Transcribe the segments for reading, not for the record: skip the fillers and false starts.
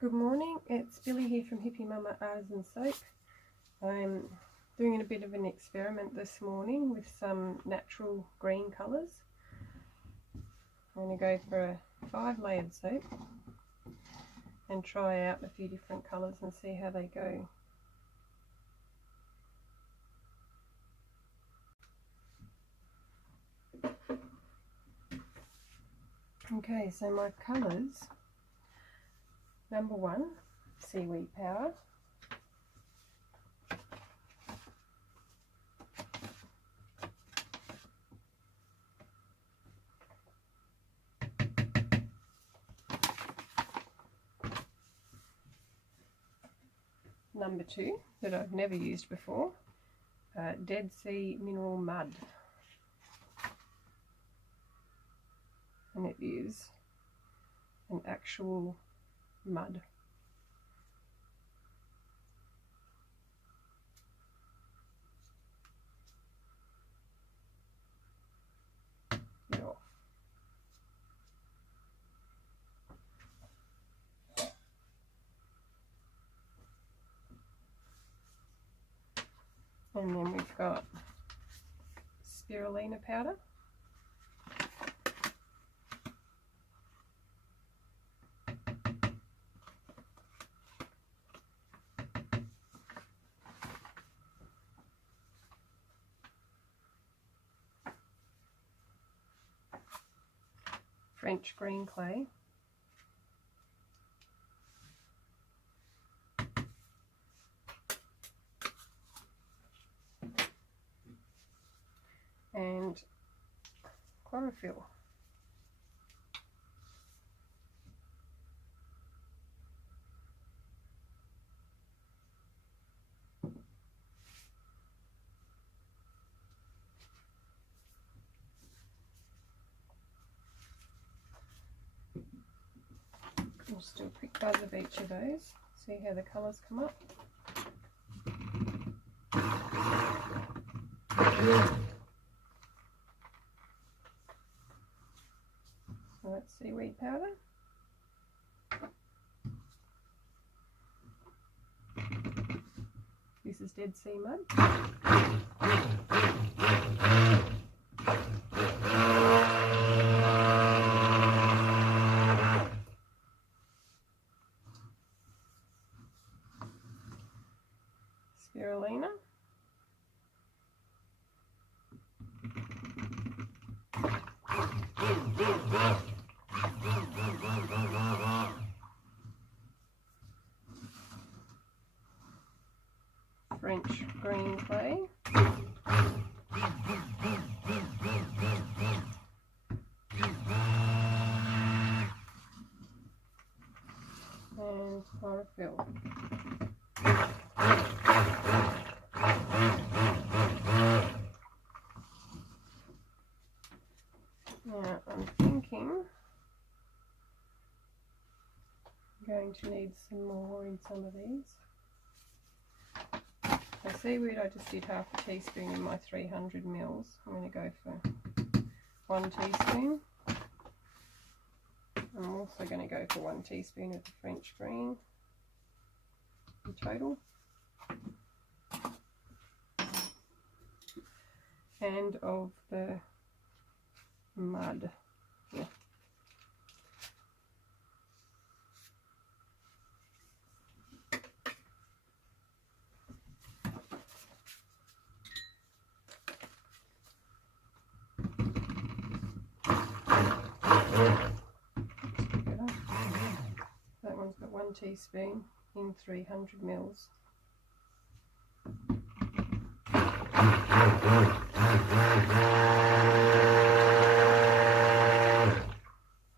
Good morning, it's Billy here from Hippie Mama Artisan Soap. I'm doing a bit of an experiment this morning with some natural green colours. I'm going to go for a 5-layered soap and try out a few different colours and see how they go. Okay, so my colours. Number 1, seaweed powder. Number 2, that I've never used before, Dead Sea Mineral Mud. And it is an actual mud. Yeah. And then we've got spirulina powder. French green clay. And chlorophyll. Just do a quick buzz of each of those, see how the colours come up. So that's seaweed powder. This is Dead Sea mud. Spirulina. French green clay. And chlorophyll. Now I'm thinking I'm going to need some more in some of these. The seaweed, I just did half a teaspoon in my 300 mils. I'm going to go for 1 teaspoon. I'm also going to go for 1 teaspoon of the French green in total. And of the mud. Yeah. That one's got 1 teaspoon in 300 mils.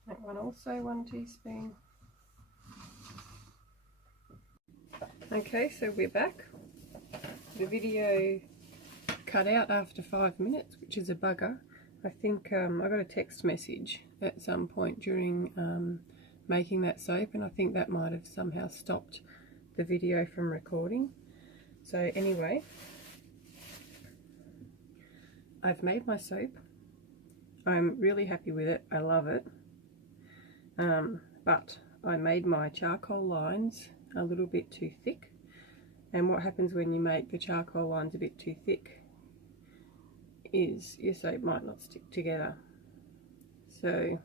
That one also 1 teaspoon. Okay, so we're back. The video cut out after 5 minutes, which is a bugger. I think I got a text message at some point during making that soap, and I think that might have somehow stopped the video from recording. So anyway, I've made my soap. I'm really happy with it. I love it. But I made my charcoal lines a little bit too thick, and what happens when you make the charcoal lines a bit too thick is your soap might not stick together. So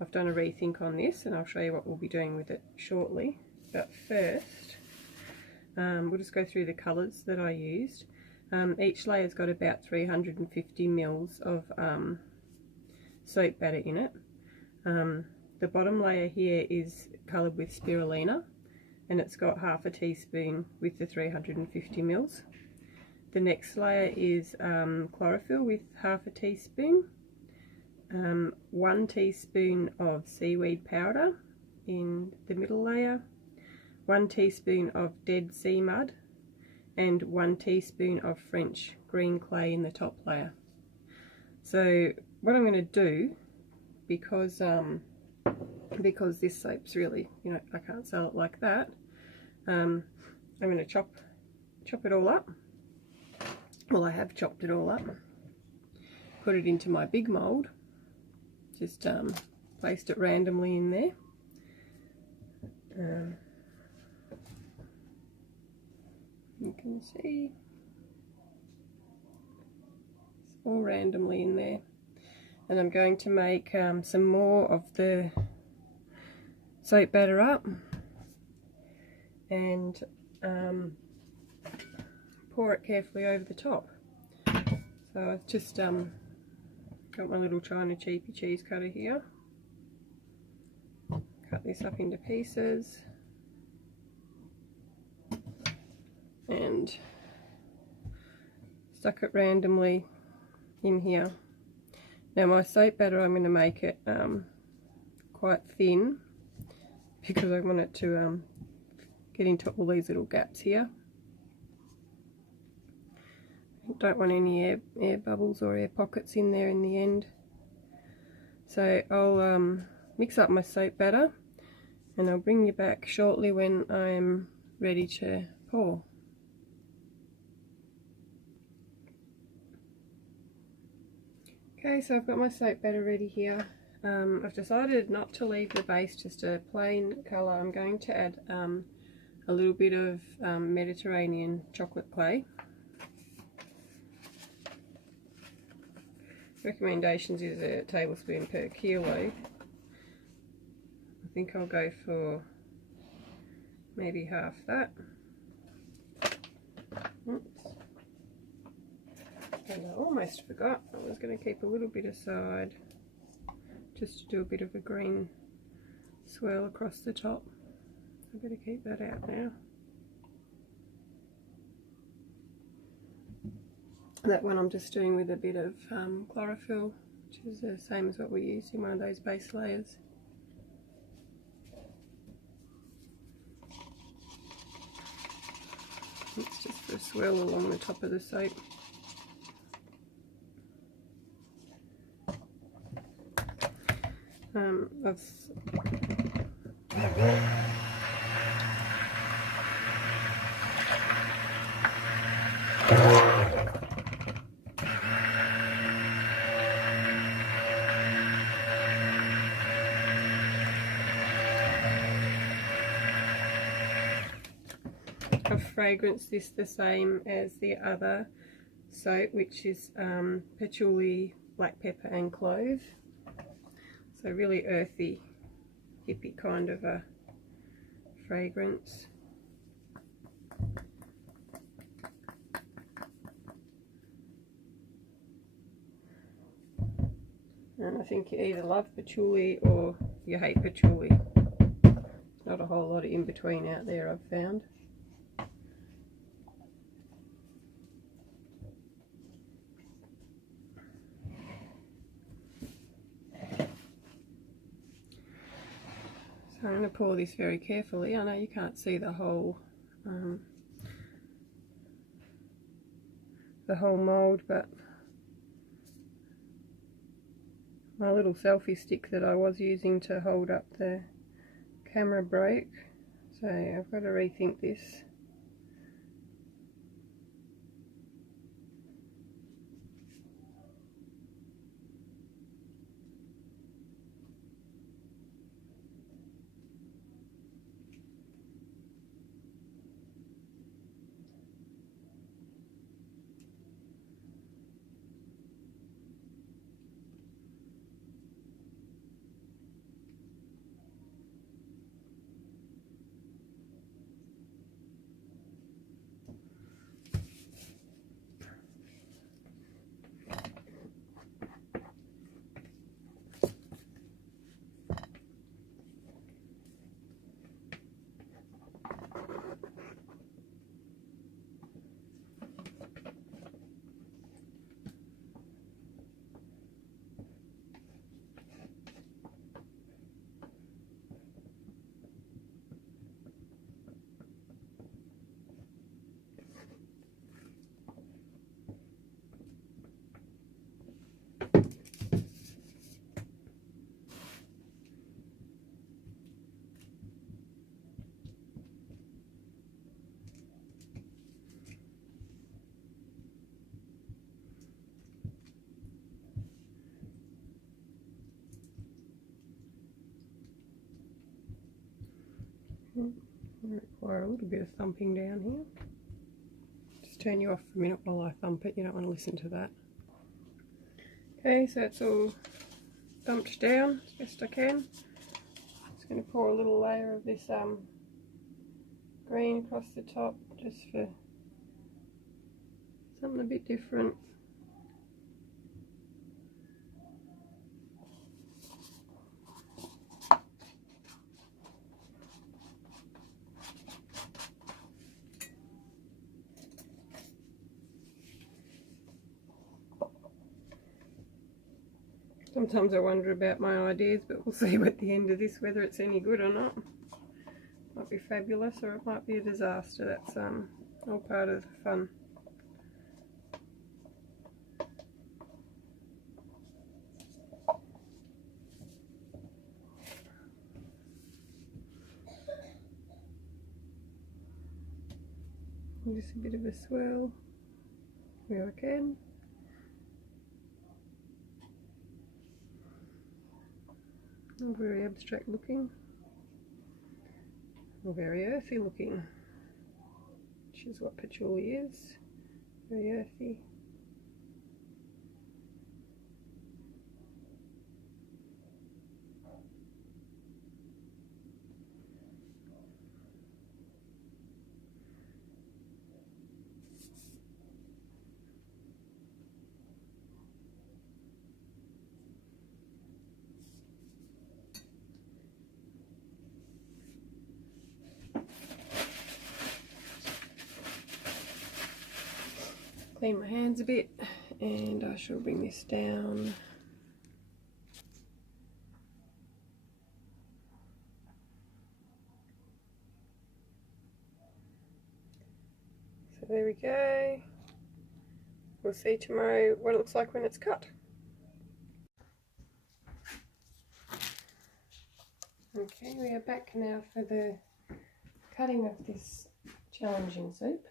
I've done a rethink on this, and I'll show you what we'll be doing with it shortly. But first, we'll just go through the colours that I used. Each layer's got about 350 mils of soap batter in it. The bottom layer here is coloured with spirulina, and it's got half a teaspoon with the 350 mils. The next layer is chlorophyll with half a teaspoon, 1 teaspoon of seaweed powder in the middle layer, 1 teaspoon of dead sea mud, and 1 teaspoon of French green clay in the top layer. So what I'm going to do, because this soap's really, you know, I can't sell it like that, I'm going to chop it all up. Well, I have chopped it all up, put it into my big mould, just placed it randomly in there. You can see it's all randomly in there, and I'm going to make some more of the soap batter up and pour it carefully over the top. So I've just got my little China cheapy cheese cutter here. Cut this up into pieces and stuck it randomly in here. Now my soap batter, I'm going to make it quite thin because I want it to get into all these little gaps here. Don't want any air bubbles or air pockets in there in the end. So I'll mix up my soap batter, and I'll bring you back shortly when I'm ready to pour. Okay, so I've got my soap batter ready here. I've decided not to leave the base just a plain colour. I'm going to add a little bit of Mediterranean chocolate clay. Recommendations is a tablespoon per kilo. I think I'll go for maybe half that. Oops. And I almost forgot, I was going to keep a little bit aside just to do a bit of a green swirl across the top. I better keep that out now. That one I'm just doing with a bit of chlorophyll, which is the same as what we used in one of those base layers. It's just for a swirl along the top of the soap. I've fragranced this the same as the other soap, which is patchouli, black pepper and clove. So really earthy, hippie kind of a fragrance. And I think you either love patchouli or you hate patchouli. Not a whole lot of in between out there, I've found. So I'm going to pour this very carefully. I know you can't see the whole mould, but my little selfie stick that I was using to hold up the camera broke, so I've got to rethink this. Require a little bit of thumping down here. Just turn you off for a minute while I thump it. You don't want to listen to that. Okay, so it's all thumped down as best I can. Just going to pour a little layer of this green across the top, just for something a bit different. Sometimes I wonder about my ideas, but we'll see at the end of this whether it's any good or not. Might be fabulous or it might be a disaster. That's all part of the fun. Just a bit of a swirl where I can. Not very abstract looking, or very earthy looking, which is what patchouli is, very earthy. Clean my hands a bit and I shall bring this down. So there we go. We'll see tomorrow what it looks like when it's cut. Okay, we are back now for the cutting of this challenging soap.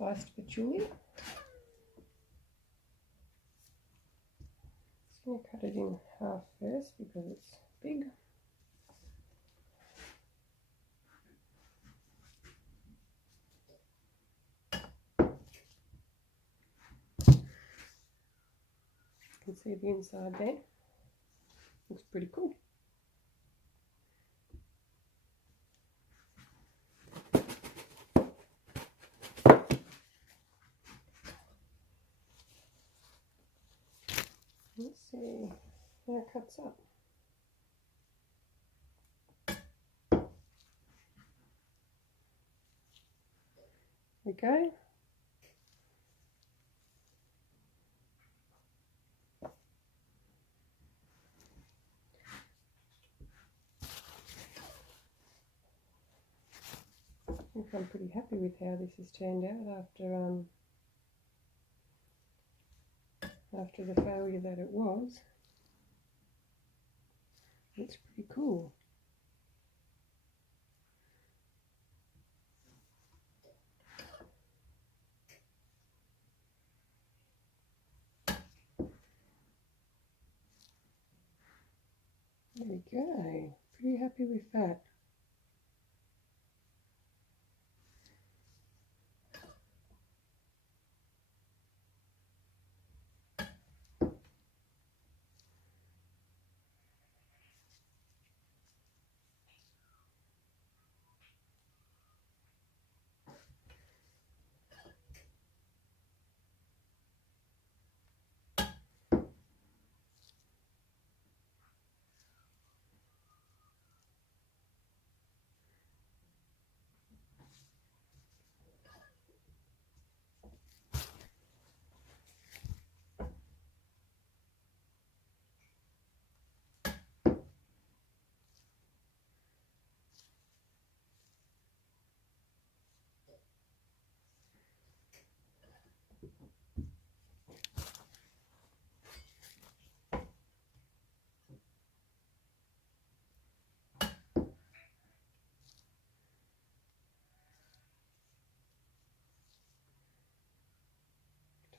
Spiced patchouli. Just going to cut it in half first because it's big. You can see the inside there. Looks pretty cool. Let's see how it cuts up. There we go. I think I'm pretty happy with how this has turned out after the failure that it was. It's pretty cool. There we go. Pretty happy with that.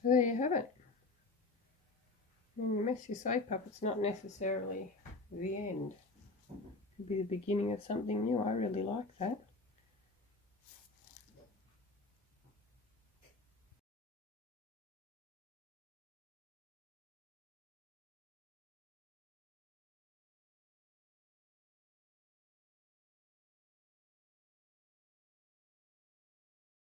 So there you have it. When you mess your soap up, it's not necessarily the end. Could be the beginning of something new. I really like that.